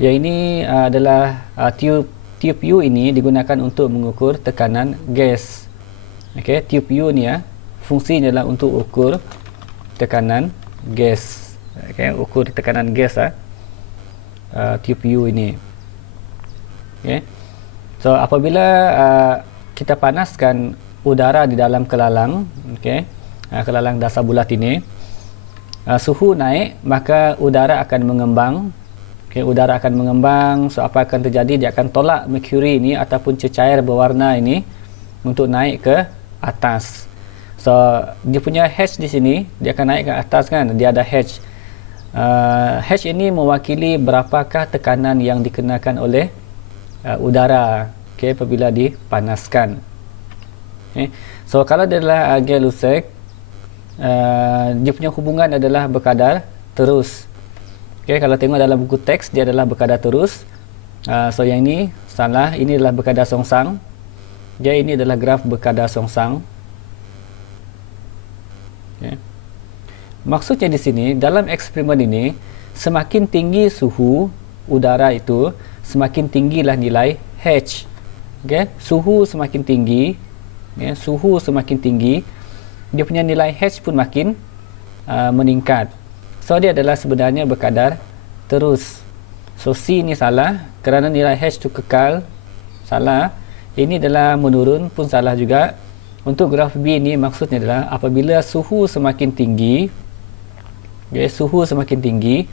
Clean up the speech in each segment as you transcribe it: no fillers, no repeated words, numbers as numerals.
Yang ini adalah tube U ini digunakan untuk mengukur tekanan gas. Okey, tube U ni fungsinya adalah untuk ukur tekanan gas. Okey, ukur tekanan gas tube U ini. Okey. So apabila kita panaskan udara di dalam kelalang, okey, kelalang dasar bulat ini, suhu naik, maka udara akan mengembang. Okay, udara akan mengembang. So apa akan terjadi? Dia akan tolak merkuri ini ataupun cecair berwarna ini untuk naik ke atas. So dia punya H di sini, dia akan naik ke atas kan, dia ada H. H ini mewakili berapakah tekanan yang dikenakan oleh udara, okay, apabila dipanaskan. Okay. So kalau dia adalah Gay-Lussac, dia punya hubungan adalah berkadar terus. Okay, kalau tengok dalam buku teks, dia adalah berkadar terus. So yang ini salah, ini adalah berkadar songsang. Jadi ini adalah graf berkadar songsang. Okay. Maksudnya di sini, dalam eksperimen ini, semakin tinggi suhu udara itu, semakin tinggilah nilai H. Okay. Suhu semakin tinggi, suhu semakin tinggi, dia punya nilai H pun makin meningkat. So dia adalah sebenarnya berkadar terus. So C ni salah kerana nilai H tu kekal, salah. Ini adalah menurun pun salah juga. Untuk graf B ni maksudnya adalah apabila suhu semakin tinggi, okay, suhu semakin tinggi,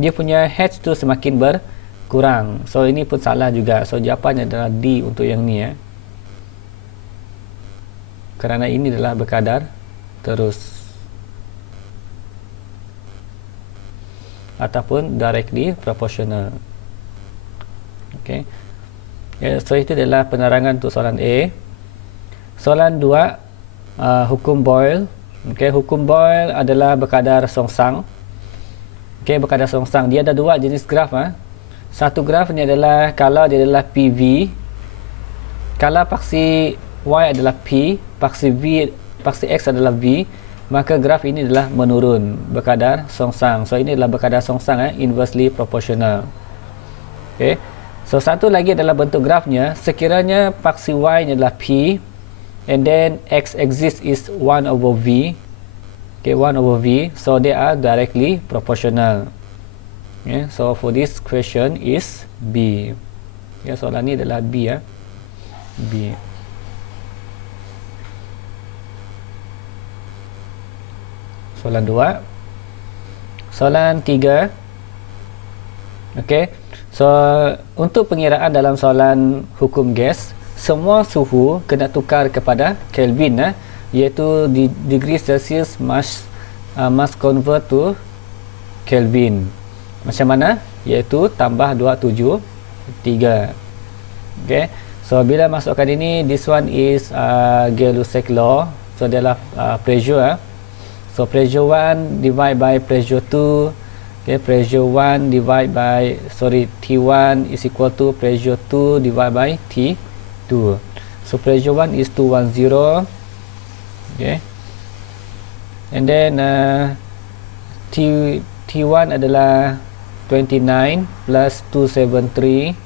dia punya H tu semakin berkurang. So ini pun salah juga. So jawapannya adalah D untuk yang ni kerana ini adalah berkadar terus ataupun directly proportional. Okay. So itu adalah penerangan untuk soalan A. Soalan 2, hukum Boyle. Okay, hukum Boyle adalah berkadar songsang. Okay, berkadar songsang. Dia ada dua jenis graf. Satu graf ni adalah kalau dia adalah PV, kalau paksi Y adalah P, paksi X adalah V, maka graf ini adalah menurun, berkadar songsang. So ini adalah berkadar songsang, inversely proportional. Okay. So satu lagi adalah bentuk grafnya, sekiranya paksi Y nya adalah P and then X axis is 1 over V. Okay, 1 over V, so they are directly proportional. Okay, so for this question is B. Okay, soalan ni adalah B B. Soalan 2. Soalan 3. Okey. So untuk pengiraan dalam soalan hukum gas, semua suhu kena tukar kepada Kelvin, iaitu di degree Celsius must convert to Kelvin. Macam mana? Iaitu tambah 273. Okey. So bila masukkan ini, this one is Gay-Lussac law. So dia adalah pressure. So pressure 1 divide by pressure 2. Okay, pressure 1 divide by T1 is equal to pressure 2 divide by T2. So pressure 1 is 210. Okay. And then T1 adalah 29 plus 273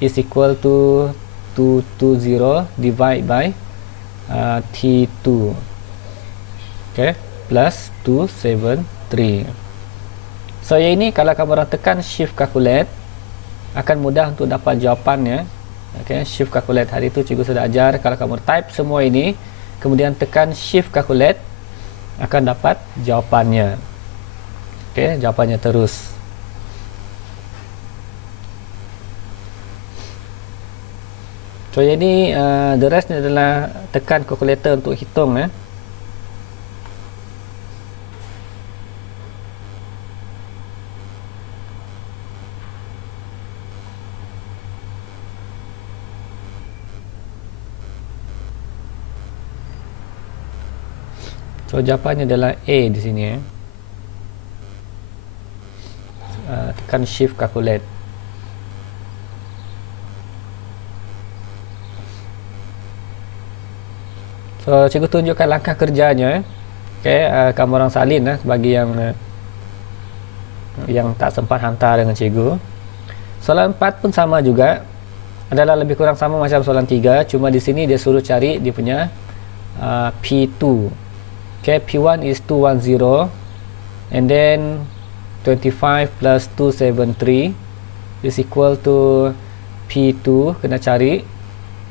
is equal to 220 divide by T2. Okay, plus 273. So yang ini kalau kamu orang tekan shift calculate, akan mudah untuk dapat jawapannya. Okay, shift calculate hari itu cikgu sudah ajar, kalau kamu type semua ini kemudian tekan shift calculate, akan dapat jawapannya. Okay, jawapannya terus. So jadi the rest ni adalah tekan calculator untuk hitung So jawapannya adalah A di sini tekan shift calculate. So cikgu tunjukkan langkah kerjanya. Okay, kamu orang salin bagi yang tak sempat hantar dengan cikgu. Soalan 4 pun sama juga, adalah lebih kurang sama macam soalan 3, cuma di sini dia suruh cari dia punya P2. Okay, P1 is 210, and then 25 plus 273 is equal to P2, kena cari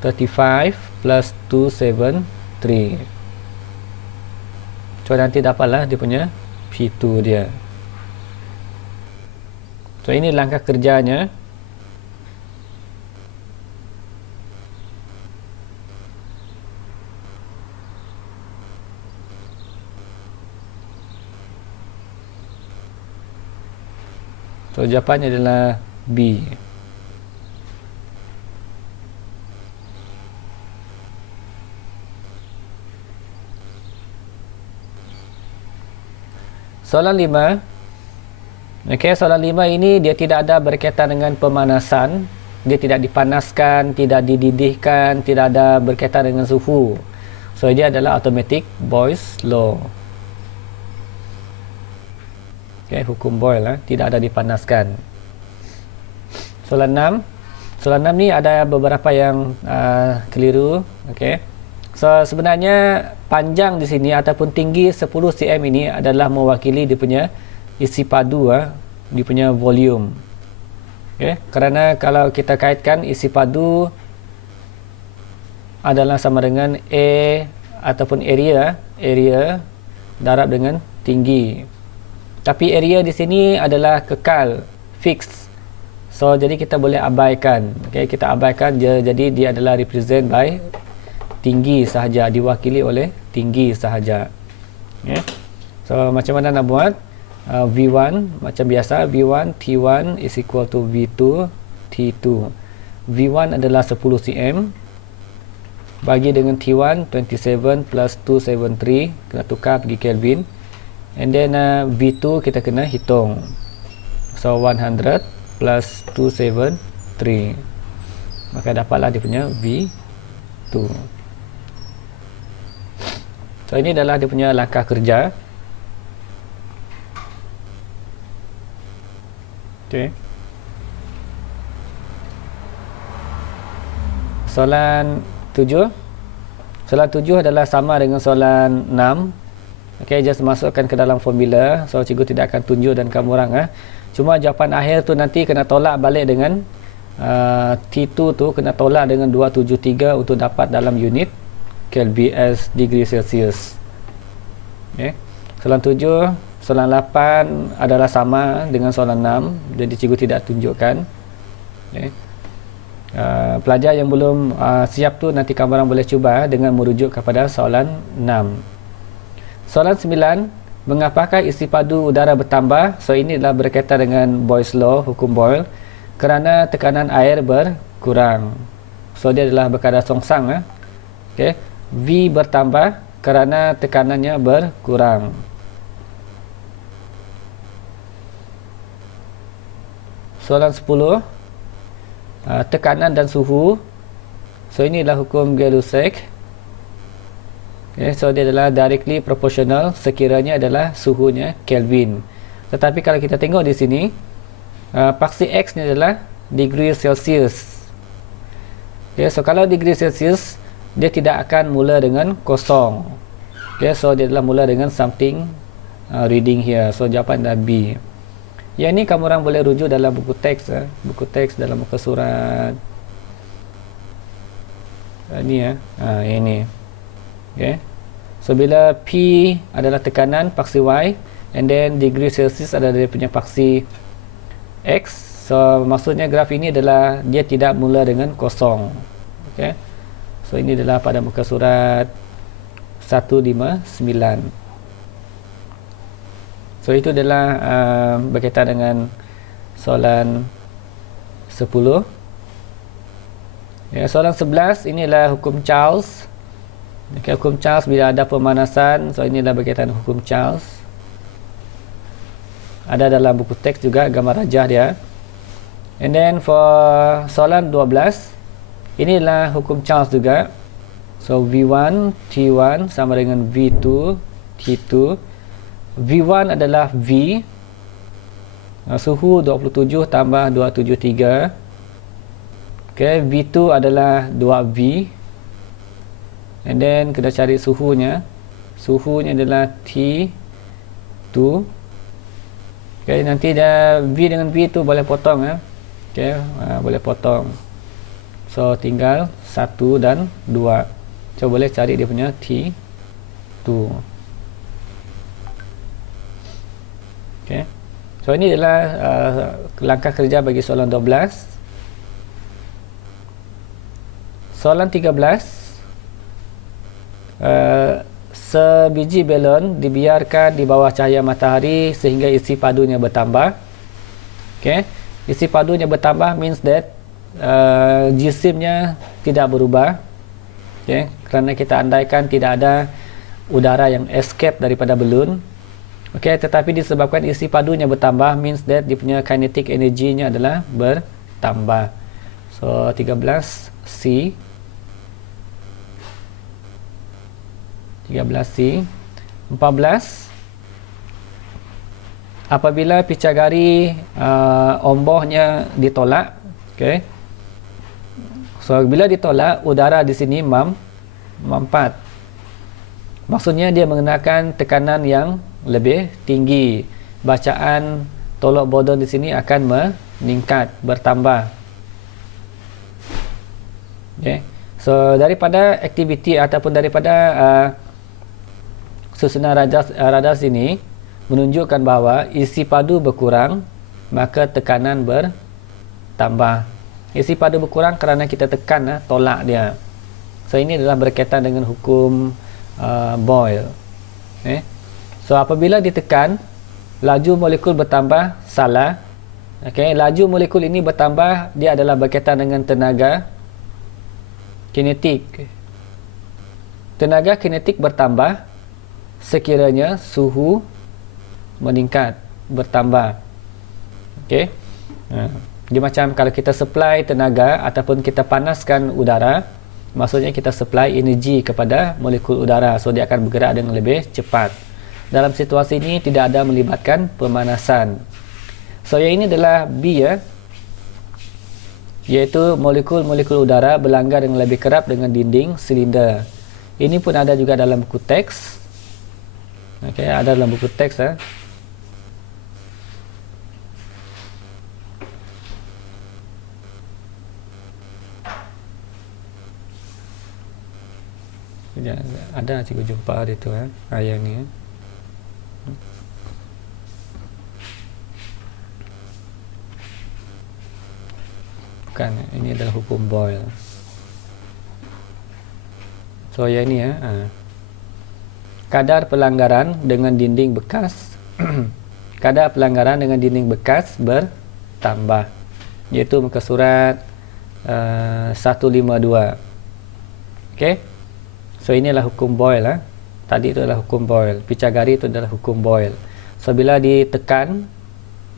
35 plus 273. So nanti dapatlah dia punya P2 dia. So ini langkah kerjanya. So jawapannya adalah B. Soalan 5. Okey, soalan 5 ini dia tidak ada berkaitan dengan pemanasan. Dia tidak dipanaskan, tidak dididihkan, tidak ada berkaitan dengan suhu. So dia adalah automatic Boyle's law. Okay, hukum Boyle, tidak ada dipanaskan. Soalan 6. Soalan 6 ni ada beberapa yang keliru. Okay. So sebenarnya panjang di sini ataupun tinggi 10 cm ini adalah mewakili dia punya isi padu, dia punya volume. Okay. Kerana kalau kita kaitkan isi padu adalah sama dengan A ataupun area darab dengan tinggi. Tapi area di sini adalah kekal, fix. So jadi kita boleh abaikan. Okay, kita abaikan je, jadi dia adalah represent by tinggi sahaja, diwakili oleh tinggi sahaja. Okay. So macam mana nak buat? V1 macam biasa, V1 T1 is equal to V2 T2. V1 adalah 10 cm bagi dengan T1 27 plus 273, kena tukar pergi Kelvin. And then V2 kita kena hitung. So 100 plus 273, maka dapatlah dia punya V2. So ini adalah dia punya langkah kerja. Okay. Soalan 7. Soalan 7 adalah sama dengan soalan 6. Okay, just masukkan ke dalam formula. So cikgu tidak akan tunjuk dan kamu orang cuma jawapan akhir tu nanti kena tolak balik dengan T2 tu kena tolak dengan 273 untuk dapat dalam unit Kelvin degree Celsius. Okay. Soalan 7, soalan 8 adalah sama dengan soalan 6, jadi cikgu tidak tunjukkan. Okay. Pelajar yang belum siap tu nanti kamu orang boleh cuba dengan merujuk kepada soalan 6. Soalan 9, mengapakah isi padu udara bertambah? So ini adalah berkaitan dengan Boyle's law, hukum Boyle. Kerana tekanan air berkurang. So dia adalah berkadar songsang. Okay. V bertambah kerana tekanannya berkurang. Soalan 10, tekanan dan suhu. So ini adalah hukum Gay-Lussac. Okay, so dia adalah directly proportional sekiranya adalah suhunya Kelvin. Tetapi kalau kita tengok di sini, paksi X ni adalah degree Celsius. Okay, so kalau degree Celsius, dia tidak akan mula dengan kosong. Okay, so dia adalah mula dengan something reading here. So jawapan adalah B. Yang ni kamu orang boleh rujuk dalam buku teks, buku teks dalam muka surat. Ini ini. Okay. So bila P adalah tekanan paksi Y, and then degree Celsius adalah dia punya paksi X. So maksudnya graf ini adalah dia tidak mula dengan kosong. Okay. So ini adalah pada muka surat 159. So itu adalah berkaitan dengan soalan 10. Ya, soalan 11 inilah hukum Charles. Okay, hukum Charles bila ada pemanasan. So inilah berkaitan hukum Charles. Ada dalam buku teks juga gambar rajah dia. And then for soalan 12, inilah hukum Charles juga. So V1 T1 sama dengan V2 T2. V1 adalah V. Suhu 27 tambah 273. Okay, V2 adalah 2V. And then kita cari suhunya. Suhunya adalah T2. Okay, nanti dah V dengan V tu boleh potong ya. Okay, boleh potong. So tinggal 1 dan 2. Coba boleh cari dia punya T2. Okay. So ini adalah langkah kerja bagi soalan 12. Soalan 13. Sebiji belon dibiarkan di bawah cahaya matahari sehingga isi padunya bertambah. Okay. Isi padunya bertambah means that jisimnya tidak berubah. Okay. Kerana kita andaikan tidak ada udara yang escape daripada balon. Okay. Tetapi disebabkan isi padunya bertambah means that dia punya kinetic energy-nya adalah bertambah. So 13C. 13C. 14. Apabila picagari ombohnya ditolak, okay. So bila ditolak, udara di sini mempat. Maksudnya dia mengenakan tekanan yang lebih tinggi. Bacaan tolak bodon di sini akan meningkat, bertambah. Okay. So daripada aktiviti ataupun daripada susunan radar sini menunjukkan bahawa isi padu berkurang, maka tekanan bertambah. Isi padu berkurang kerana kita tekan tolak dia. So ini adalah berkaitan dengan hukum Boyle. Okay. So apabila ditekan, laju molekul bertambah, salah. Okay. Laju molekul ini bertambah, dia adalah berkaitan dengan tenaga kinetik. Tenaga kinetik bertambah sekiranya suhu meningkat, bertambah. Okey. Dia macam kalau kita supply tenaga ataupun kita panaskan udara, maksudnya kita supply energi kepada molekul udara, so dia akan bergerak dengan lebih cepat. Dalam situasi ini tidak ada melibatkan pemanasan. So yang ini adalah B ya. Iaitu molekul-molekul udara berlanggar dengan lebih kerap dengan dinding silinder. Ini pun ada juga dalam buku teks. Okey, ada dalam buku teks ya. Ada cikgu jumpa dia tu ayat ni Bukan, ini adalah hukum Boyle. So yang ini kadar pelanggaran dengan dinding bekas kadar pelanggaran dengan dinding bekas bertambah, iaitu muka surat 152. Okey. So inilah hukum Boyle Tadi itu adalah hukum Boyle. Picagari itu adalah hukum Boyle. So bila ditekan,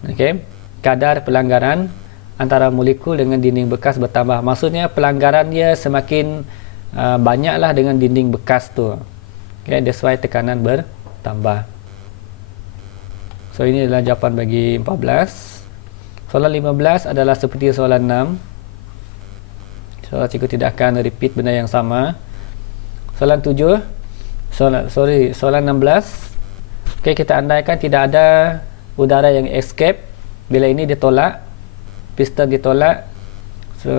okey, kadar pelanggaran antara molekul dengan dinding bekas bertambah. Maksudnya pelanggaran dia semakin banyaklah dengan dinding bekas tu. Okay, that's why tekanan bertambah. So ini adalah jawapan bagi 14. Soalan 15 adalah seperti soalan 6. So cikgu tidak akan repeat benda yang sama. Soalan 7. Soalan 16. Okay, kita andaikan tidak ada udara yang escape. Bila ini ditolak, piston ditolak, so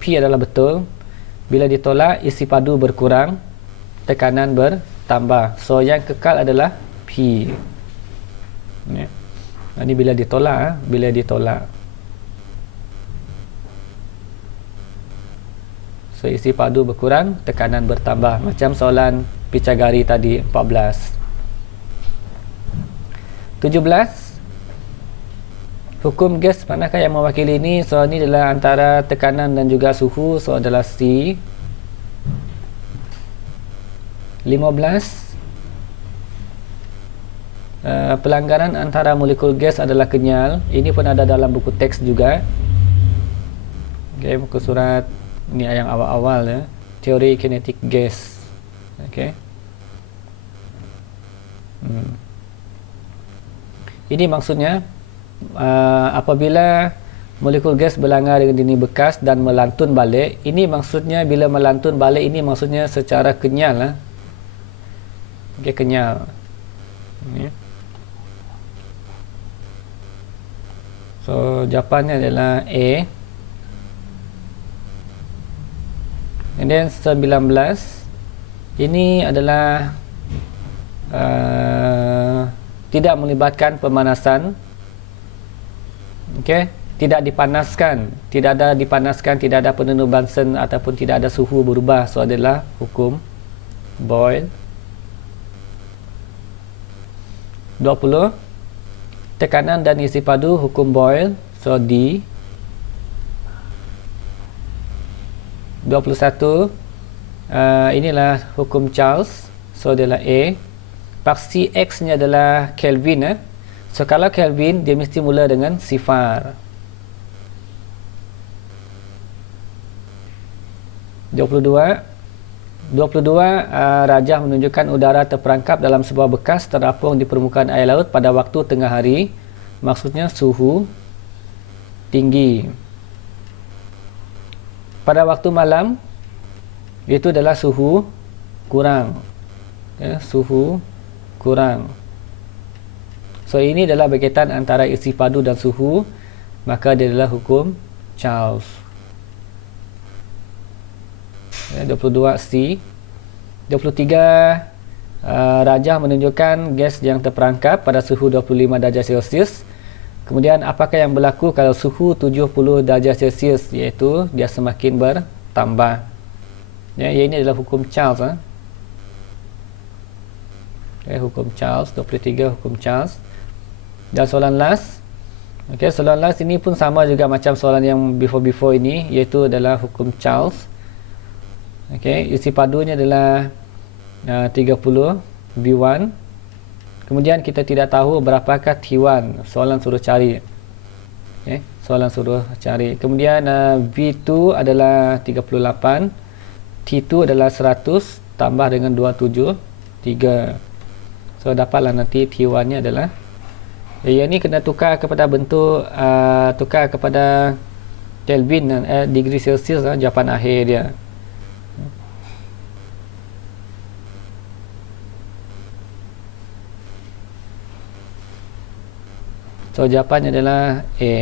P adalah betul. Bila ditolak, isi padu berkurang, tekanan bertambah. So yang kekal adalah P. Ini bila ditolak, bila ditolak. So isi padu berkurang, tekanan bertambah. Macam soalan Picagari tadi 14. 17. Hukum gas manakah yang mewakili ini? So ini adalah antara tekanan dan juga suhu. So adalah C. 15. Pelanggaran antara molekul gas adalah kenyal. Ini pun ada dalam buku teks juga. Okay, buku surat ini yang awal-awal ya. Teori kinetik gas. Okay. Ini maksudnya apabila molekul gas berlanggar dengan dinding bekas dan melantun balik, ini maksudnya bila melantun balik ini maksudnya secara kenyal lah. Okay, kenyal. Okay. So jawapannya adalah A. And then 19, ini adalah tidak melibatkan pemanasan. Okey, tidak dipanaskan, tidak ada penentu Bunsen ataupun tidak ada suhu berubah. So adalah hukum boil. 20, tekanan dan isi padu hukum boil. So D. 21, inilah hukum Charles. So adalah A. Paksi X nya adalah Kelvin. So kalau Kelvin dia mesti mula dengan sifar. 22, rajah menunjukkan udara terperangkap dalam sebuah bekas terapung di permukaan air laut pada waktu tengah hari. Maksudnya suhu tinggi. Pada waktu malam itu adalah suhu kurang. Suhu kurang. So ini adalah berkaitan antara isi padu dan suhu, maka dia adalah hukum Charles. 22 C. 23, rajah menunjukkan gas yang terperangkap pada suhu 25 darjah Celsius. Kemudian apakah yang berlaku kalau suhu 70 darjah Celsius, iaitu dia semakin bertambah. Ini adalah hukum Charles. Hukum Charles. 23 hukum Charles. Dan soalan last. Soalan last ini pun sama juga macam soalan yang before ini, iaitu adalah hukum Charles. Isi padunya adalah 30 V1. Kemudian kita tidak tahu berapakah T1. Soalan suruh cari. Soalan suruh cari. Kemudian V2 adalah 38. T2 adalah 100 tambah dengan 273. So dapatlah nanti T1 nya adalah, yang ni kena tukar kepada bentuk tukar kepada Kelvin dan degree Celsius jawapan akhir dia. So jawapannya adalah A.